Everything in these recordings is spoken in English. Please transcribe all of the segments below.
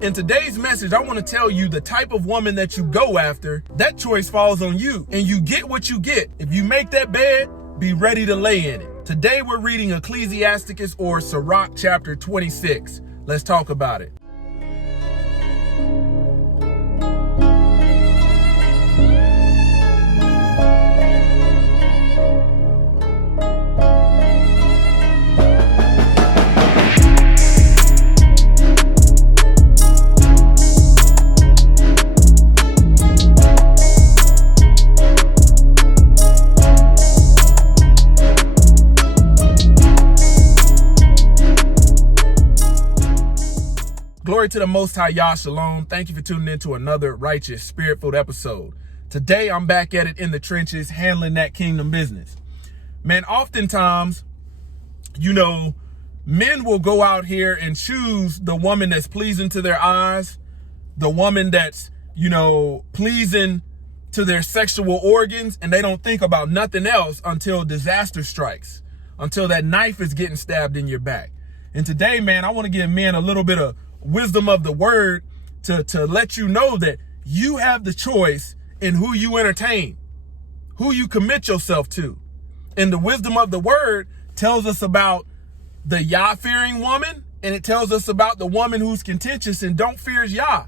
In today's message, I want to tell you the type of woman that you go after, that choice falls on you, and you get what you get. If you make that bed, be ready to lay in it. Today, we're reading Ecclesiasticus or Sirach chapter 26. Let's talk about it. Glory to the Most High, Yah Shalom. Thank you for tuning in to another righteous, spirit-filled episode. Today, I'm back at it in the trenches, handling that kingdom business. Man, oftentimes, men will go out here and choose the woman that's pleasing to their eyes, the woman that's, pleasing to their sexual organs, and they don't think about nothing else until disaster strikes, until that knife is getting stabbed in your back. And today, man, I want to give men a little bit of wisdom of the word to let you know that you have the choice in who you entertain, who you commit yourself to. And the wisdom of the word tells us about the Yah-fearing woman, and it tells us about the woman who's contentious and don't fear Yah.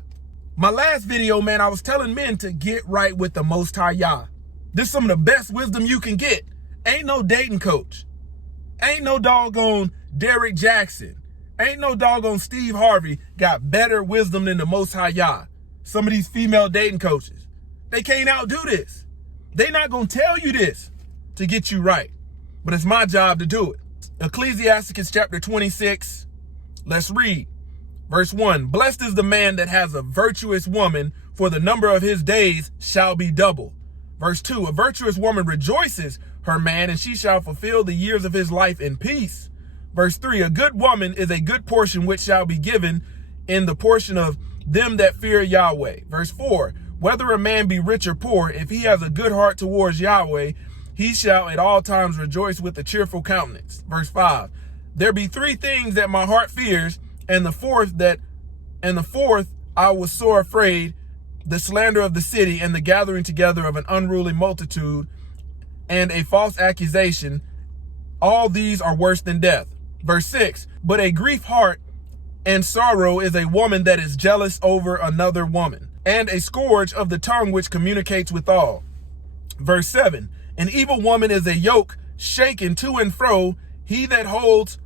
My last video, man, I was telling men to get right with the Most High Yah. This is some of the best wisdom you can get. Ain't no dating coach. Ain't no doggone Derek Jackson. Ain't no doggone Steve Harvey got better wisdom than the Most High Yah. Some of these female dating coaches, they can't outdo this. They not going to tell you this to get you right. But it's my job to do it. Ecclesiasticus chapter 26. Let's read. Verse 1. Blessed is the man that has a virtuous woman, for the number of his days shall be double. Verse 2. A virtuous woman rejoices her man, and she shall fulfill the years of his life in peace. Verse 3, a good woman is a good portion which shall be given in the portion of them that fear Yahweh. Verse 4, whether a man be rich or poor, if he has a good heart towards Yahweh, he shall at all times rejoice with a cheerful countenance. Verse 5, there be three things that my heart fears, and the fourth I was sore afraid, the slander of the city, and the gathering together of an unruly multitude, and a false accusation. All these are worse than death. Verse 6, but a grief heart and sorrow is a woman that is jealous over another woman, and a scourge of the tongue which communicates with all. Verse 7, an evil woman is a yoke shaken to and fro. He that holds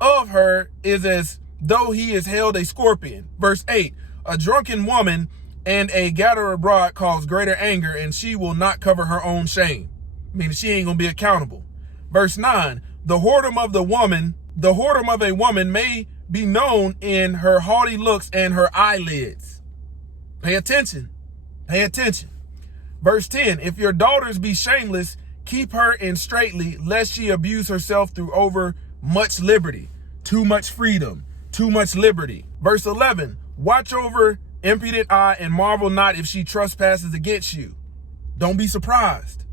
of her is as though he is held a scorpion. Verse 8, a drunken woman and a gatherer abroad cause greater anger, and she will not cover her own shame. Meaning she ain't gonna be accountable. Verse 9, the whoredom of a woman may be known in her haughty looks and her eyelids. Pay attention. Pay attention. Verse 10, if your daughters be shameless, keep her in straitly, lest she abuse herself through over much liberty, too much freedom, too much liberty. Verse 11, watch over impudent eye and marvel not if she trespasses against you. Don't be surprised.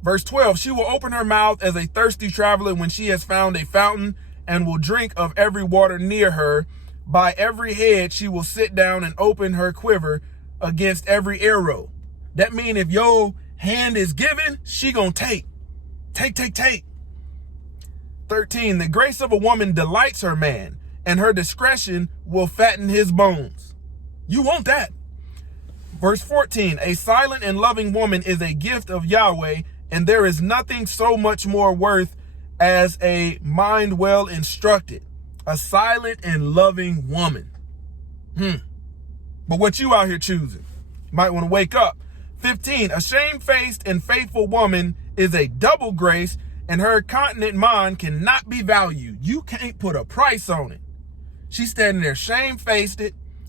Verse 12, she will open her mouth as a thirsty traveler when she has found a fountain, and will drink of every water near her. By every head she will sit down and open her quiver against every arrow. That means if your hand is given, she gonna take. Take. 13, the grace of a woman delights her man, and her discretion will fatten his bones. You want that. Verse 14, a silent and loving woman is a gift of Yahweh, and there is nothing so much more worth as a mind well instructed, a silent and loving woman. But what you out here choosing? Might want to wake up. 15, a shamefaced and faithful woman is a double grace, and her continent mind cannot be valued. You can't put a price on it. She's standing there shamefaced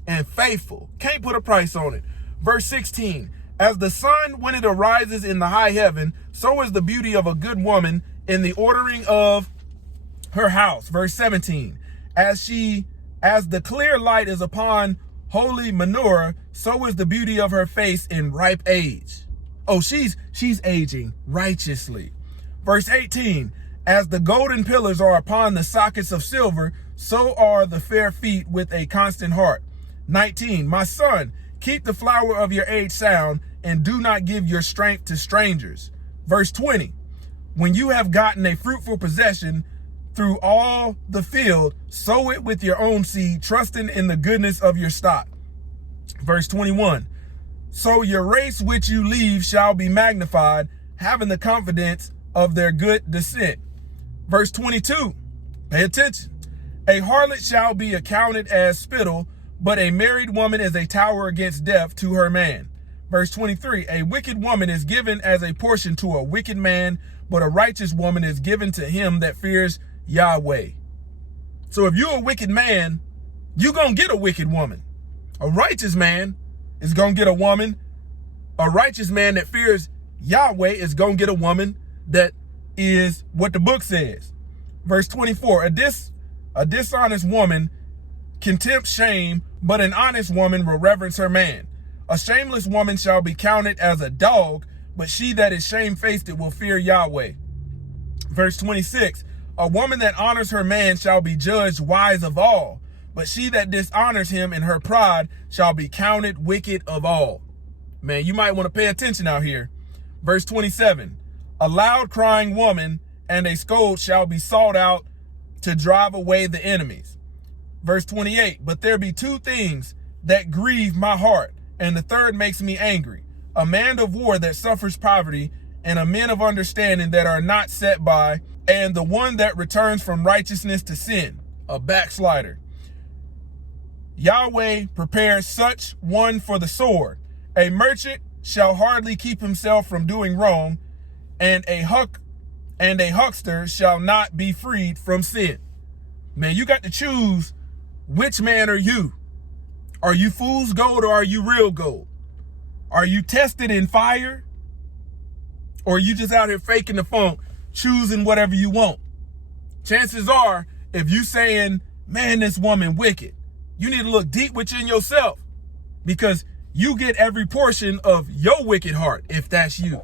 and faithful. Can't put a price on it. Verse 16, as the sun when it arises in the high heaven, so is the beauty of a good woman in the ordering of her house. Verse 17, as the clear light is upon holy menorah, so is the beauty of her face in ripe age. Oh, she's aging righteously. Verse 18, as the golden pillars are upon the sockets of silver, so are the fair feet with a constant heart. 19, my son, keep the flower of your age sound and do not give your strength to strangers. Verse 20, when you have gotten a fruitful possession through all the field, sow it with your own seed, trusting in the goodness of your stock. Verse 21, so your race which you leave shall be magnified, having the confidence of their good descent. Verse 22, pay attention. A harlot shall be accounted as spittle, but a married woman is a tower against death to her man. Verse 23, a wicked woman is given as a portion to a wicked man, but a righteous woman is given to him that fears Yahweh. So if you're a wicked man, you're going to get a wicked woman. A righteous man is going to get a woman. A righteous man that fears Yahweh is going to get a woman that is what the book says. Verse 24, a dishonest woman contempts shame, but an honest woman will reverence her man. A shameless woman shall be counted as a dog, but she that is shamefaced will fear Yahweh. Verse 26, a woman that honors her man shall be judged wise of all, but she that dishonors him in her pride shall be counted wicked of all. Man, you might want to pay attention out here. Verse 27, a loud crying woman and a scold shall be sought out to drive away the enemies. Verse 28, but there be two things that grieve my heart, and the third makes me angry. A man of war that suffers poverty, and a man of understanding that are not set by, and the one that returns from righteousness to sin, a backslider. Yahweh prepares such one for the sword. A merchant shall hardly keep himself from doing wrong, and a huckster shall not be freed from sin. Man, you got to choose which man are you. Are you fool's gold or are you real gold? Are you tested in fire? Or are you just out here faking the funk, choosing whatever you want? Chances are, if you saying, man, this woman wicked, you need to look deep within yourself, because you get every portion of your wicked heart if that's you.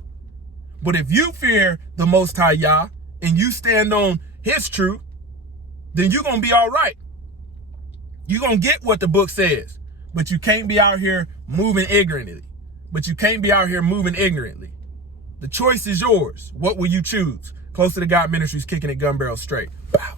But if you fear the Most High Yah and you stand on his truth, then you're going to be all right. You're going to get what the book says, but you can't be out here moving ignorantly. The choice is yours. What will you choose? Close to the God Ministries, kicking it gun barrel straight. Wow.